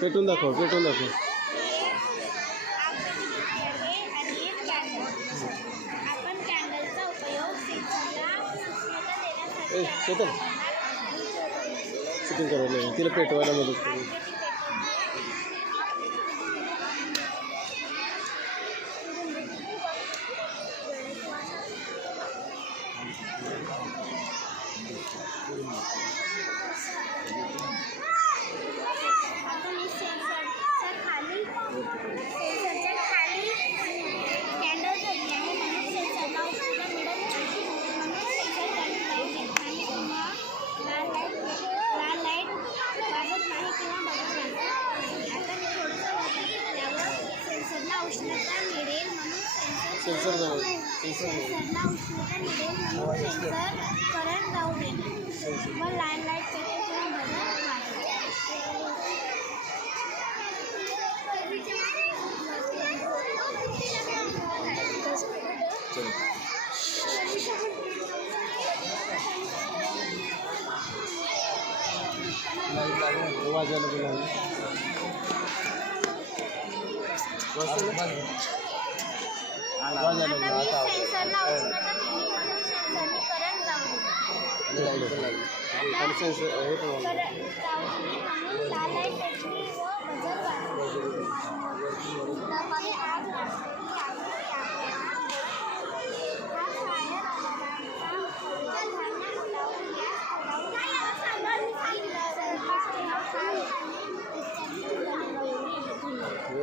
पेटून दाखव, पेटून दाखव. आपण कॅन्डलचा उपयोग चेतन शूटिंग करायला तिला पेटवायला मदत करू. उष्णता मिळेल म्हणून सेन्सर उष्णता मिळेल म्हणून सेन्सर करंट जाऊ देणे व लाईट पेटून किंवा बदल वाजायला गेला सेन्सरला उष्णता दिली म्हणून सेन्सरने करंट जाऊ दिले.